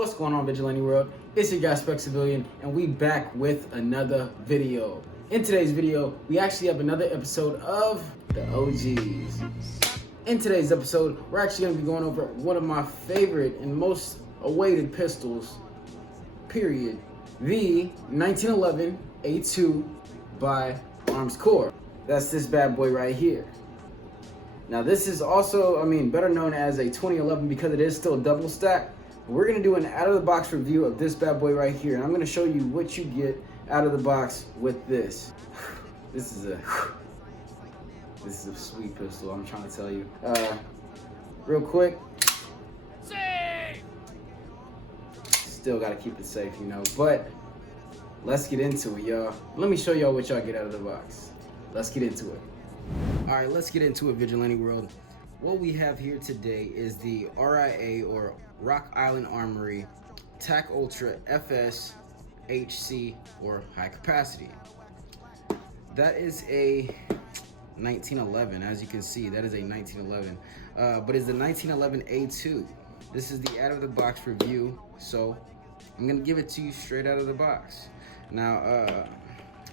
What's going on, Vigilante World? It's your guy Spec Civilian, and we back with another video. In today's video, we actually have another episode of the OGs. In today's episode, we're actually going to be going over one of my favorite and most awaited pistols, period. The 1911 A2 by Armscor. That's this bad boy right here. Now this is also, better known as a 2011 because it is still double stack. We're gonna do an out of the box review of this bad boy right here, and I'm gonna show you what you get out of the box with this. This is a sweet pistol, I'm trying to tell you. Real quick. Still gotta keep it safe, but let's get into it, y'all. Let me show y'all what y'all get out of the box. Let's get into it. All right, let's get into it, Vigilante World. What we have here today is the RIA, or Rock Island Armory TAC Ultra FS HC, or high capacity. That is a 1911, as you can see, that is a 1911, but it's the 1911 A2. This is the out of the box review, so I'm gonna give it to you straight out of the box. Now,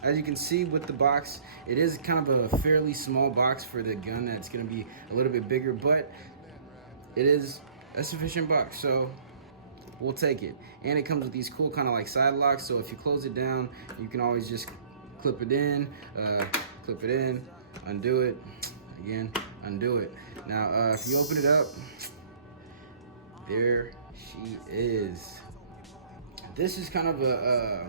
as you can see with the box, it is kind of a fairly small box for the gun that's going to be a little bit bigger, but it is a sufficient box, so we'll take it. And it comes with these cool kind of like side locks, so if you close it down, you can always just clip it in, undo it, again, undo it. Now, if you open it up, there she is. This is kind of a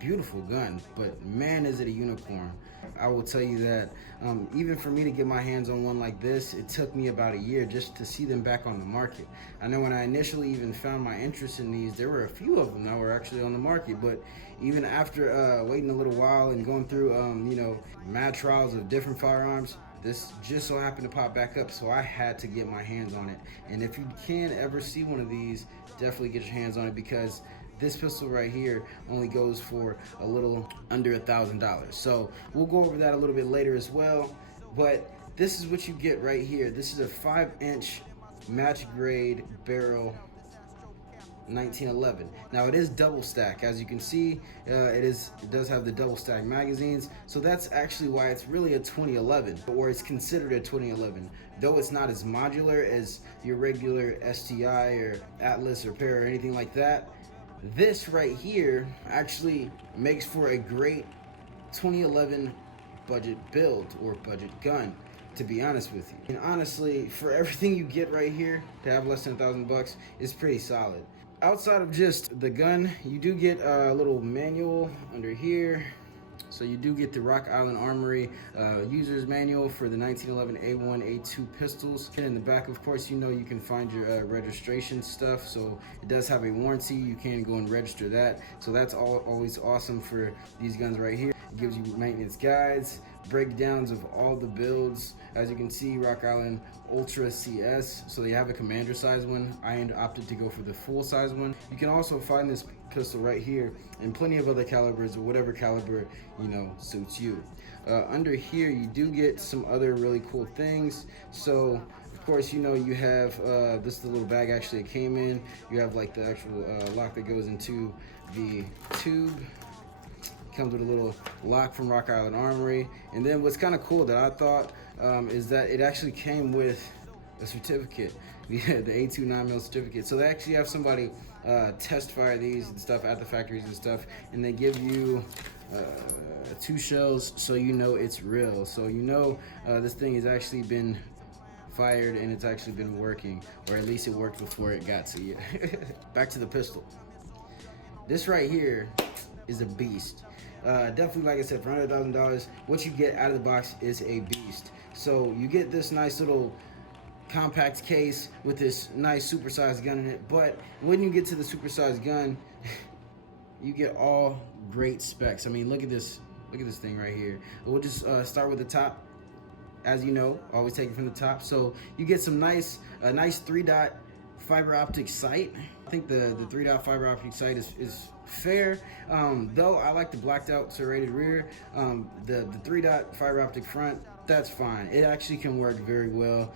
beautiful gun, but man, is it a unicorn. I will tell you that even for me to get my hands on one like this, it took me about a year just to see them back on the market. I know when I initially even found my interest in these, there were a few of them that were actually on the market, but even after waiting a little while and going through mad trials of different firearms, this just so happened to pop back up, so I had to get my hands on it. And if you can ever see one of these, definitely get your hands on it, because this pistol right here only goes for a little under $1,000. So we'll go over that a little bit later as well. But this is what you get right here. This is a 5-inch match grade barrel 1911. Now it is double stack, as you can see. It does have the double stack magazines, so that's actually why it's really a 2011, or it's considered a 2011, though it's not as modular as your regular STI or Atlas or Para or anything like that. This right here actually makes for a great 2011 budget build, or budget gun, to be honest with you. And honestly, for everything you get right here, to have less than $1,000 is pretty solid. Outside of just the gun, you do get a little manual under here. So you do get the Rock Island Armory user's manual for the 1911 A1, A2 pistols. And in the back, of course, you can find your registration stuff. So it does have a warranty. You can go and register that. So that's always awesome for these guns right here. It gives you maintenance guides, breakdowns of all the builds. As you can see, Rock Island Ultra CS. So they have a commander size one. I opted to go for the full size one. You can also find this pistol right here and plenty of other calibers, or whatever caliber suits you. Under here you do get some other really cool things. So of course you have this is the little bag actually it came in. You have like the actual lock that goes into the tube. Comes with a little lock from Rock Island Armory. And then what's kind of cool that I thought is that it actually came with a certificate, the A2 9mm certificate. So they actually have somebody test fire these and stuff at the factories and stuff, and they give you 2 shells, so it's real. So this thing has actually been fired and it's actually been working, or at least it worked before it got to you. Back to the pistol. This right here is a beast. Definitely, like I said, for $100,000, what you get out of the box is a beast. So you get this nice little compact case with this nice supersized gun in it, but when you get to the supersized gun, you get all great specs. Look at this thing right here. We'll just start with the top. As you know, always take it from the top. So you get some nice 3-dot fiber optic sight. I think the 3-dot fiber optic sight is fair, though I like the blacked out serrated rear. The 3-dot fiber optic front that's fine. It actually can work very well.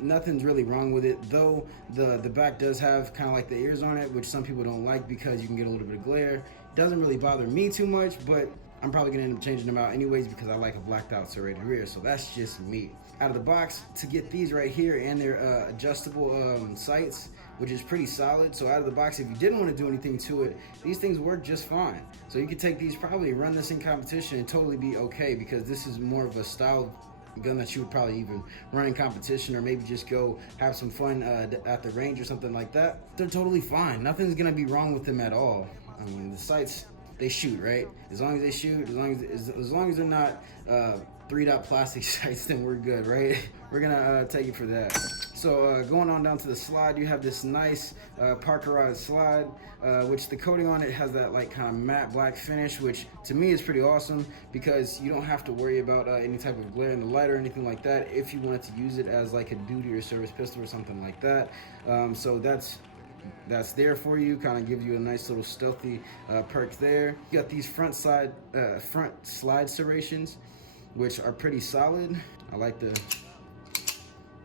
Nothing's really wrong with it, though the back does have kind of like the ears on it, which some people don't like because you can get a little bit of glare. It doesn't really bother me too much, but I'm probably gonna end up changing them out anyways because I like a blacked out serrated rear, so that's just me. Out of the box, to get these right here and their adjustable sights, which is pretty solid. So out of the box, if you didn't want to do anything to it, these things work just fine. So you could take these, probably run this in competition and totally be okay, because this is more of a style gun that you would probably even run in competition, or maybe just go have some fun at the range or something like that. They're totally fine. Nothing's gonna be wrong with them at all. I mean, the sights, they shoot, right? As long as they shoot, as long as they're not 3-dot plastic sights, then we're good, right? We're gonna take it for that. So going on down to the slide, you have this nice Parkerized slide, which the coating on it has that like kind of matte black finish, which to me is pretty awesome because you don't have to worry about any type of glare in the light or anything like that if you wanted to use it as like a duty or service pistol or something like that. So that's there for you, kind of gives you a nice little stealthy perk there. You got these front slide serrations, which are pretty solid. I like the,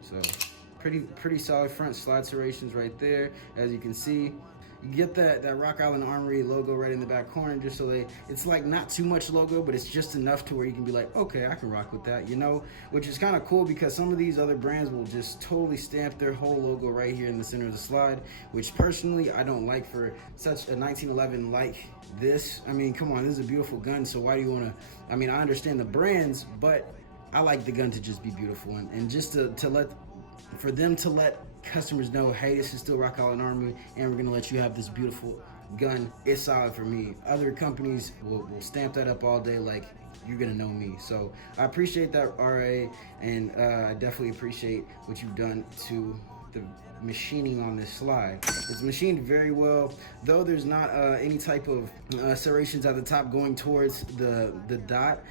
so pretty solid front slide serrations right there. As you can see, you get that Rock Island Armory logo right in the back corner, just so it's like not too much logo, but it's just enough to where you can be like, okay, I can rock with that, you know, which is kind of cool because some of these other brands will just totally stamp their whole logo right here in the center of the slide, which personally I don't like for such a 1911 like this. I mean, come on, this is a beautiful gun, so why do you want to, I mean, I understand the brands, but I like the gun to just be beautiful, and just to let customers know, hey, this is still Rock Island Armory, and we're gonna let you have this beautiful gun. It's solid for me. Other companies will stamp that up all day like you're gonna know me. So I appreciate that, RA, and I definitely appreciate what you've done to the machining on this slide. It's machined very well, though there's not any type of serrations at the top going towards the dot.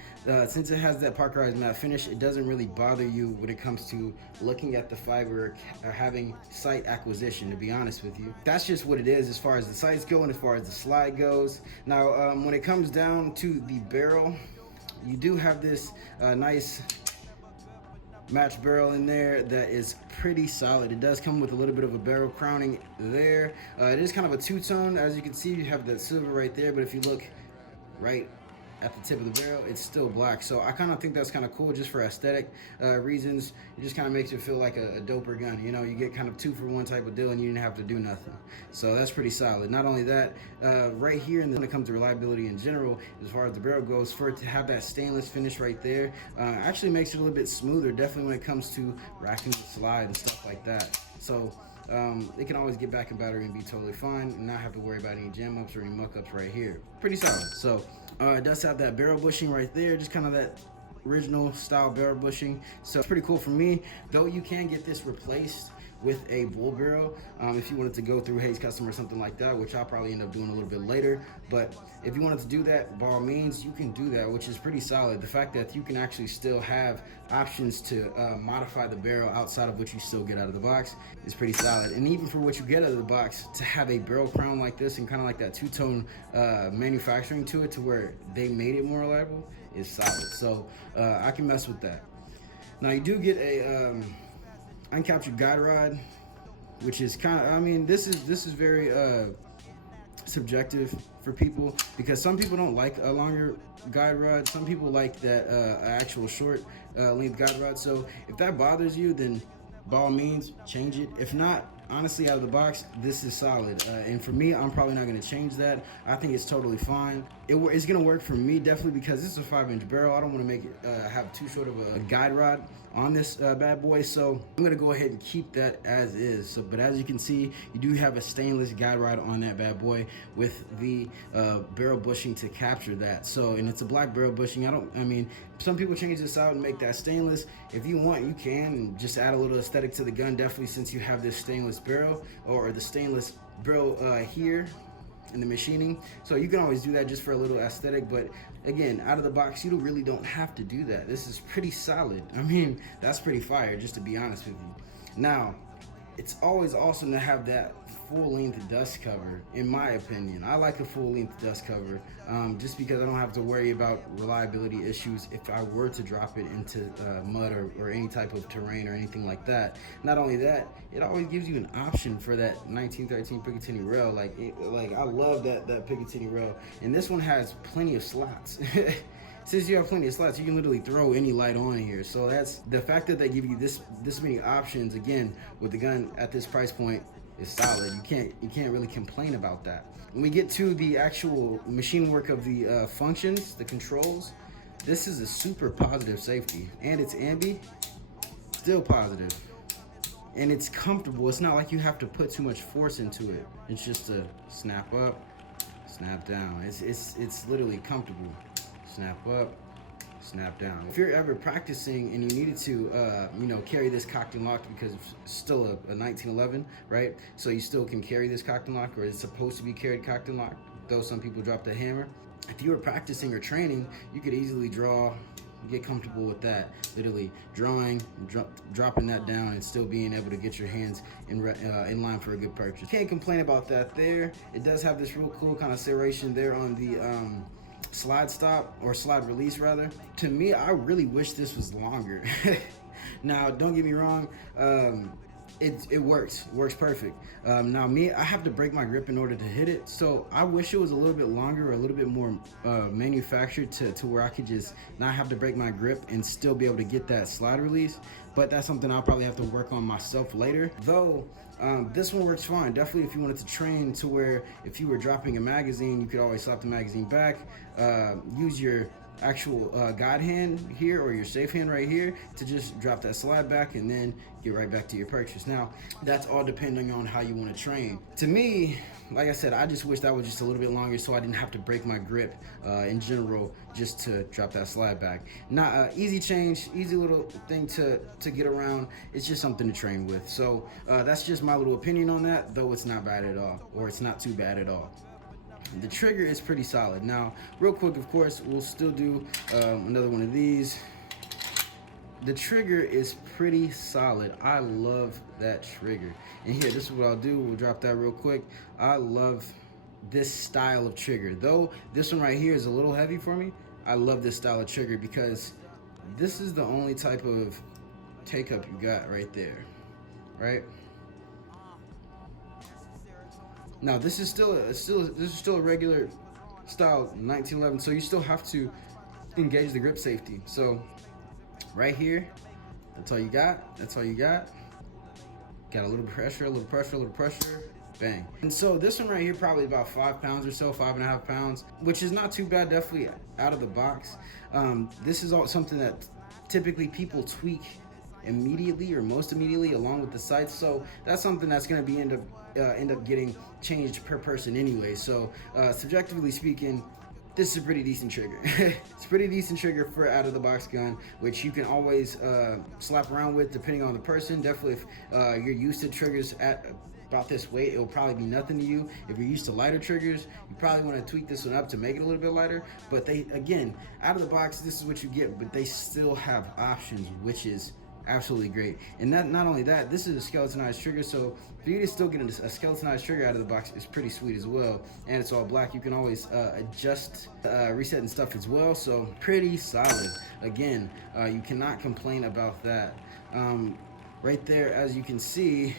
Since it has that Parkerized matte finish, it doesn't really bother you when it comes to looking at the fiber or having sight acquisition, to be honest with you. That's just what it is as far as the sights go and as far as the slide goes. Now when it comes down to the barrel, you do have this nice match barrel in there that is pretty solid. It does come with a little bit of a barrel crowning there. It is kind of a two-tone. As you can see, you have that silver right there, but if you look right at the tip of the barrel, it's still black. So I kind of think that's kind of cool just for aesthetic reasons. It just kind of makes it feel like a doper gun. You know, you get kind of 2-for-1 type of deal and you didn't have to do nothing. So that's pretty solid. Not only that, right here, and then when it comes to reliability in general, as far as the barrel goes, for it to have that stainless finish right there, actually makes it a little bit smoother, definitely when it comes to racking the slide and stuff like that. So it can always get back in battery and be totally fine and not have to worry about any jam ups or any muck ups right here. Pretty solid. So it does have that barrel bushing right there, just kind of that original style barrel bushing. So it's pretty cool for me, though you can get this replaced with a bull barrel if you wanted to go through Hayes Custom or something like that, which I'll probably end up doing a little bit later. But if you wanted to do that, by all means, you can do that, which is pretty solid. The fact that you can actually still have options to modify the barrel outside of what you still get out of the box is pretty solid. And even for what you get out of the box, to have a barrel crown like this and kind of like that two-tone manufacturing to it, to where they made it more reliable, is solid. So I can mess with that. Now you do get a uncaptured guide rod, which is kind of, I mean, this is very subjective for people, because some people don't like a longer guide rod. Some people like that actual short length guide rod. So if that bothers you, then by all means change it. If not, honestly, out of the box, this is solid. And for me, I'm probably not going to change that. I think it's totally fine. It's going to work for me, definitely, because this is a 5-inch barrel. I don't want to make it have too short of a guide rod on this bad boy, so I'm going to go ahead and keep that as is. So, but as you can see, you do have a stainless guide rod on that bad boy with the barrel bushing to capture that. So, and it's a black barrel bushing. I mean, some people change this out and make that stainless. If you want, you can, and just add a little aesthetic to the gun, definitely, since you have this stainless barrel, or the stainless barrel here in the machining. So you can always do that just for a little aesthetic, but again, out of the box, you really don't have to do that. This is pretty solid. I mean, that's pretty fire, just to be honest with you. Now, it's always awesome to have that full length dust cover. In my opinion, I like a full length dust cover, just because I don't have to worry about reliability issues if I were to drop it into mud or any type of terrain or anything like that. Not only that, it always gives you an option for that 1913 Picatinny rail. Like I love that Picatinny rail, and this one has plenty of slots. Since you have plenty of slots, you can literally throw any light on here. So that's the fact that they give you this many options, again, with the gun at this price point, is solid. You can't really complain about that. When we get to the actual machine work of the functions, the controls, this is a super positive safety, and it's ambi, still positive, and it's comfortable. It's not like you have to put too much force into it. It's just a snap up, snap down. It's literally comfortable. Snap up, snap down. If you're ever practicing and you needed to, carry this cocked and locked, because it's still a 1911, right? So you still can carry this cocked and locked, or it's supposed to be carried cocked and locked, though some people drop the hammer. If you were practicing or training, you could easily draw, get comfortable with that, literally drawing, dropping that down, and still being able to get your hands in line for a good purchase. Can't complain about that there. It does have this real cool kind of serration there on the slide stop, or slide release rather. To me, I really wish this was longer. Now, don't get me wrong, it works perfect. Now me, I have to break my grip in order to hit it, so I wish it was a little bit longer, or a little bit more manufactured to where I could just not have to break my grip and still be able to get that slide release. But that's something I'll probably have to work on myself later. Though this one works fine. Definitely if you wanted to train to where if you were dropping a magazine, you could always slap the magazine back, use your actual guide hand here, or your safe hand right here, to just drop that slide back and then get right back to your purchase. Now, that's all depending on how you want to train. To me, like I said, I just wish that was just a little bit longer, so I didn't have to break my grip in general just to drop that slide back. Not easy change, easy little thing to get around. It's just something to train with. So that's just my little opinion on that, though it's not bad at all, or it's not too bad at all. The trigger is pretty solid. Now, real quick, of course, we'll still do another one of these. The trigger is pretty solid. I love that trigger. And here, this is what I'll do. We'll drop that real quick. I love this style of trigger. Though this one right here is a little heavy for me, I love this style of trigger because this is the only type of take-up you got right there, right? Now this is still a regular style 1911, so you still have to engage the grip safety. So right here, that's all you got. That's all you got. Got a little pressure, a little pressure, a little pressure. Bang. And so this one right here, probably about 5 pounds or so, 5.5 pounds, which is not too bad. Definitely out of the box. This is all something that typically people tweak immediately, or most immediately, along with the sights. So that's something that's going to be end up getting changed per person anyway. So subjectively speaking, this is a pretty decent trigger. It's a pretty decent trigger for out of the box gun, which you can always slap around with depending on the person. Definitely if you're used to triggers at about this weight, it'll probably be nothing to you. If you're used to lighter triggers, you probably want to tweak this one up to make it a little bit lighter. But they, again, out of the box, this is what you get, but they still have options, which is absolutely great. And not only that, this is a skeletonized trigger, so for you to still get a skeletonized trigger out of the box is pretty sweet as well. And it's all black. You can always adjust, reset and stuff as well, so pretty solid. Again, you cannot complain about that. Right there, as you can see,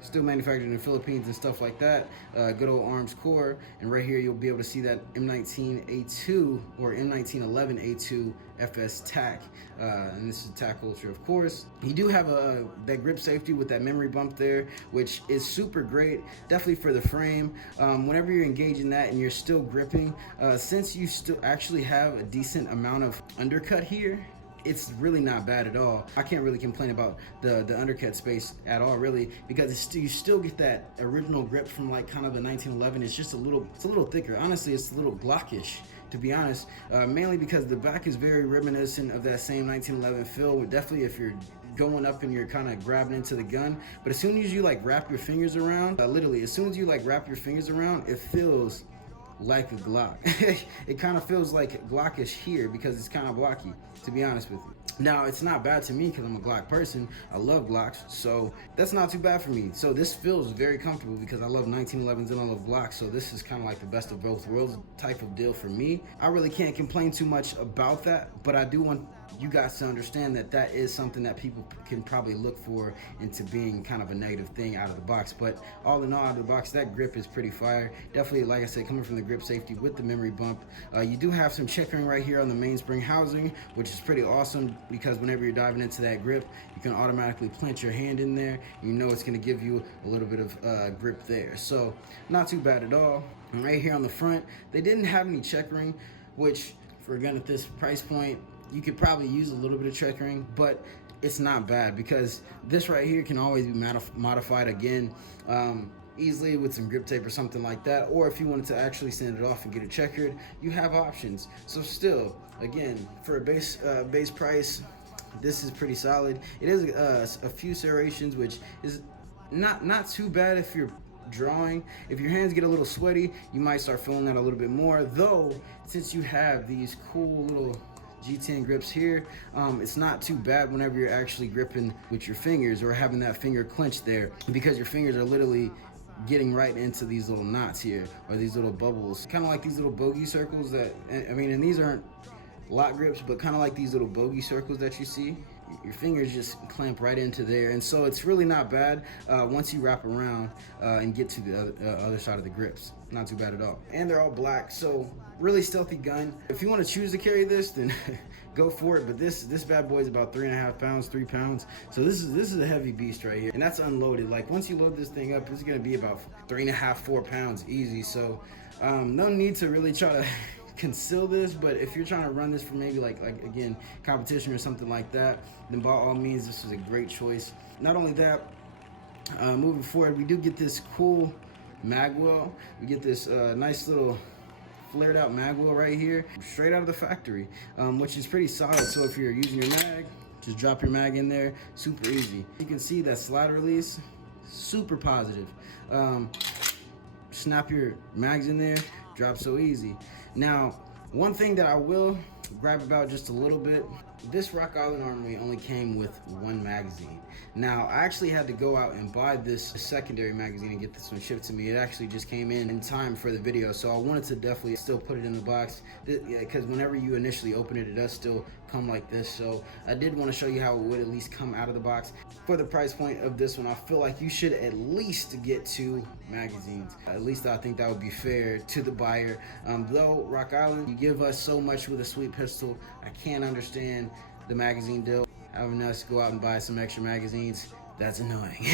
still manufactured in the Philippines and stuff like that. Good old Arms core. And right here you'll be able to see that M19A2 or M1911A2 FS TAC. And this is TAC Ultra, of course. You do have that grip safety with that memory bump there, which is super great, definitely for the frame. Whenever you're engaging that and you're still gripping, since you still actually have a decent amount of undercut here, it's really not bad at all. I can't really complain about the undercut space at all, really, because you still get that original grip from like kind of the 1911. It's just a little thicker. Honestly, it's a little Glockish, to be honest, mainly because the back is very reminiscent of that same 1911 feel. Definitely if you're going up and you're kind of grabbing into the gun, but as soon as you like wrap your fingers around, literally as soon as you like wrap your fingers around, it feels like a Glock. It kind of feels like Glockish here because it's kind of blocky, to be honest with you. Now, it's not bad to me because I'm a Glock person. I love Glocks, so that's not too bad for me. So this feels very comfortable because I love 1911s and I love Glocks, so this is kind of like the best of both worlds type of deal for me. I really can't complain too much about that, but I do want you guys to understand that that is something that people can probably look for into being kind of a negative thing out of the box. But all in all, out of the box, that grip is pretty fire. Definitely, like I said, coming from the grip safety with the memory bump. You do have some checkering right here on the mainspring housing, which is pretty awesome because whenever you're diving into that grip, you can automatically plant your hand in there. You know it's going to give you a little bit of grip there. So not too bad at all. And right here on the front, they didn't have any checkering, which for a gun at this price point, you could probably use a little bit of checkering, but it's not bad because this right here can always be modified again easily with some grip tape or something like that. Or if you wanted to actually sand it off and get it checkered, you have options. So still, again, for a base price, this is pretty solid. It is a few serrations, which is not too bad if you're drawing. If your hands get a little sweaty, you might start feeling that a little bit more, though since you have these cool little G10 grips here, it's not too bad whenever you're actually gripping with your fingers or having that finger clenched there, because your fingers are literally getting right into these little knots here or these little bubbles, kind of like these little bogey circles that, I mean, and these aren't lock grips, but kind of like these little bogey circles that you see. Your fingers just clamp right into there, and so it's really not bad once you wrap around and get to the other side of the grips. Not too bad at all. And they're all black, so really stealthy gun. If you want to choose to carry this, then go for it. But this bad boy is about 3.5 pounds, 3 pounds. So this is a heavy beast right here, and that's unloaded. Like once you load this thing up, it's gonna be about 3.5, 4 pounds easy. So no need to really try to conceal this, but if you're trying to run this for maybe like again competition or something like that, then by all means this is a great choice. Not only that, moving forward, we do get this cool magwell. We get this nice little flared out magwell right here, straight out of the factory, which is pretty solid. So if you're using your mag, just drop your mag in there, super easy. You can see that slide release, super positive. Snap your mags in there, drop so easy. Now, one thing that I will gripe about just a little bit, this Rock Island Armory only came with one magazine. Now, I actually had to go out and buy this secondary magazine and get this one shipped to me. It actually just came in time for the video, so I wanted to definitely still put it in the box, because whenever you initially open it, it does still come like this. So I did want to show you how it would at least come out of the box. For the price point of this one, I feel like you should at least get 2 magazines. At least I think that would be fair to the buyer. Though Rock Island, you give us so much with a sweet pistol, I can't understand the magazine deal. Having us go out and buy some extra magazines, that's annoying.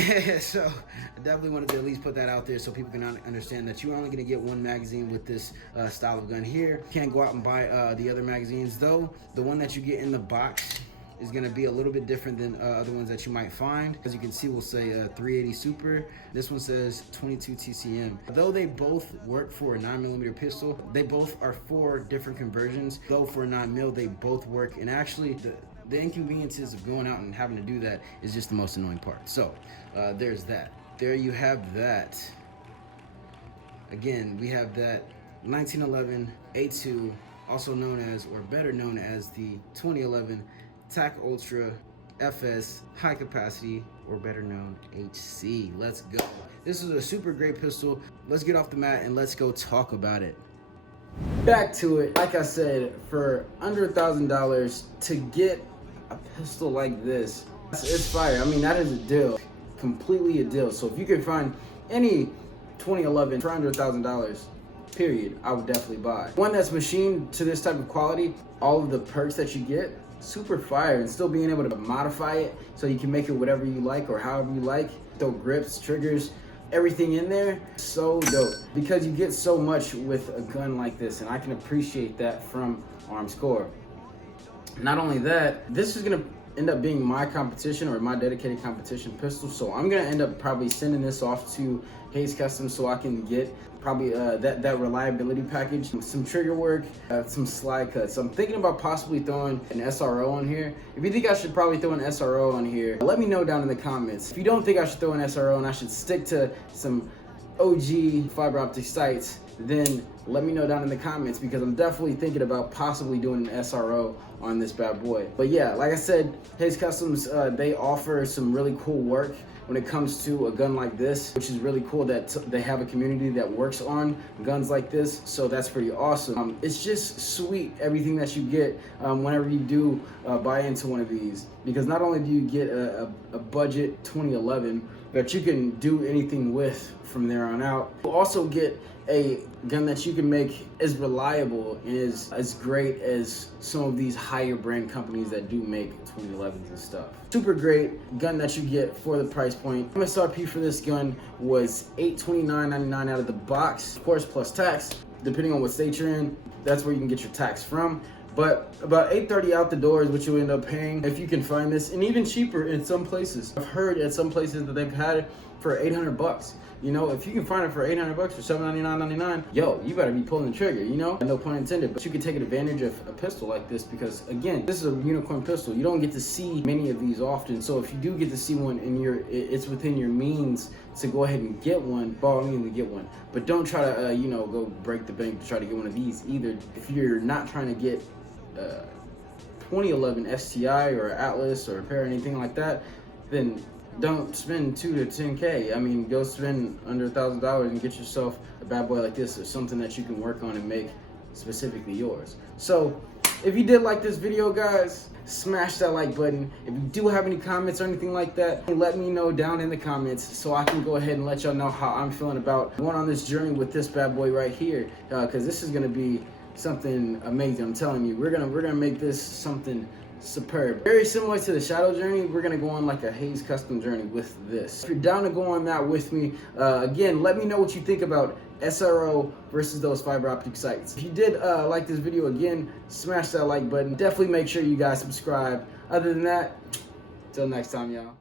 So I definitely wanted to at least put that out there so people can understand that you're only going to get 1 magazine with this style of gun here. You can't go out and buy the other magazines, though. The one that you get in the box is going to be a little bit different than other ones that you might find. As you can see, we'll say 380 Super. This one says 22 TCM. Though they both work for a 9mm pistol, they both are 4 different conversions. Though for a 9mm, they both work, and actually the inconveniences of going out and having to do that is just the most annoying part. So there's that. There you have that. Again, we have that 1911 A2, also known as, or better known as, the 2011 TAC Ultra FS High Capacity, or better known HC. Let's go. This is a super great pistol. Let's get off the mat and let's go talk about it. Back to it. Like I said, for under $1,000 to get a pistol like this, it's fire. I mean, that is a deal, completely a deal. So if you can find any 2011 for under $1,000, period, I would definitely buy one that's machined to this type of quality. All of the perks that you get, super fire, and still being able to modify it so you can make it whatever you like or however you like. Throw grips, triggers, everything in there. So dope, because you get so much with a gun like this, and I can appreciate that from Armscore. Not only that, this is gonna end up being my competition, or my dedicated competition pistol, so I'm gonna end up probably sending this off to Hayes Custom so I can get probably that reliability package, some trigger work, some slide cuts. So I'm thinking about possibly throwing an SRO on here. If you think I should probably throw an SRO on here, let me know down in the comments. If you don't think I should throw an SRO and I should stick to some OG fiber optic sights, then let me know down in the comments, because I'm definitely thinking about possibly doing an SRO on this bad boy. But yeah, like I said, Hayes Customs, they offer some really cool work when it comes to a gun like this, which is really cool that they have a community that works on guns like this. So that's pretty awesome. It's just sweet, everything that you get whenever you do buy into one of these, because not only do you get a budget 2011 that you can do anything with from there on out, you also get a gun that you can make as reliable and as great as some of these higher brand companies that do make 2011s and stuff. Super great gun that you get for the price point. MSRP for this gun was $829.99 out of the box, of course, plus tax. Depending on what state you're in, that's where you can get your tax from. But about $830 out the door is what you end up paying if you can find this, and even cheaper in some places. I've heard at some places that they've had it for 800 bucks. You know, if you can find it for 800 bucks or $799.99, yo, you better be pulling the trigger, you know? No pun intended, but you can take advantage of a pistol like this, because again, this is a unicorn pistol. You don't get to see many of these often. So if you do get to see one and it's within your means to go ahead and get one, by all means, get one. But don't try to, you know, go break the bank to try to get one of these either. If you're not trying to get 2011 STI or Atlas or a pair or anything like that, then don't spend $2 to $10K. I mean, go spend under $1,000 and get yourself a bad boy like this, or something that you can work on and make specifically yours. So if you did like this video, guys, smash that like button. If you do have any comments or anything like that, let me know down in the comments so I can go ahead and let y'all know how I'm feeling about going on this journey with this bad boy right here, because this is gonna be something amazing. I'm telling you, we're gonna make this something superb. Very similar to the Shadow journey, we're gonna go on like a Hayes custom journey with this. If you're down to go on that with me, again, let me know what you think about SRO versus those fiber optic sights. If you did like this video, again, smash that like button. Definitely make sure you guys subscribe. Other than that, till next time, y'all.